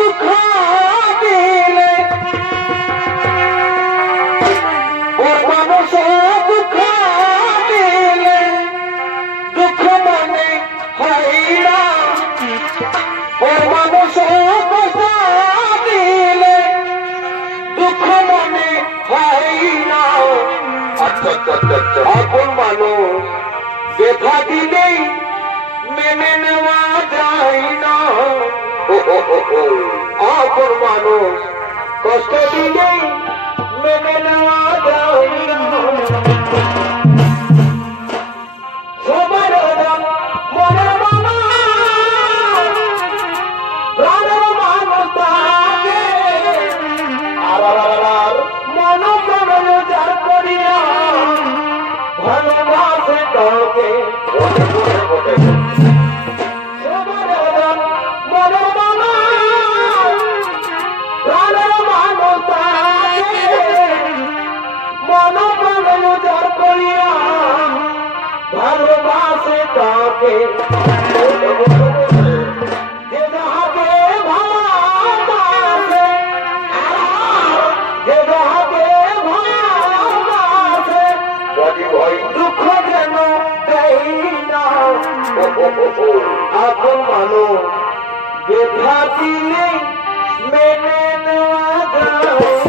দুঃখ দিলে ওর মানুষ দুঃখ দিলে দুঃখ মনে হয় না ওর মানুষ কষ্ট দিলে দুঃখ মনে হয় না আপন মানুষ ব্যথা দিলেই মেনে নেওয়া যায় না আপন মানুষ কষ্ট দিলেই মেনে নেওয়া যায় না সবার মনের মামা প্রাণের মানুষ তাকে আর মন প্রাণ যার করিয়া ভালোবাসে তোকে ভালোবাসে তাকে যে যাহাকে ভালোবাসে যে যাহাকে ভালোবাসে দুঃখ যেন দেয় না আপন মানুষ ব্যথা দিলে মেনে নেওয়া যায়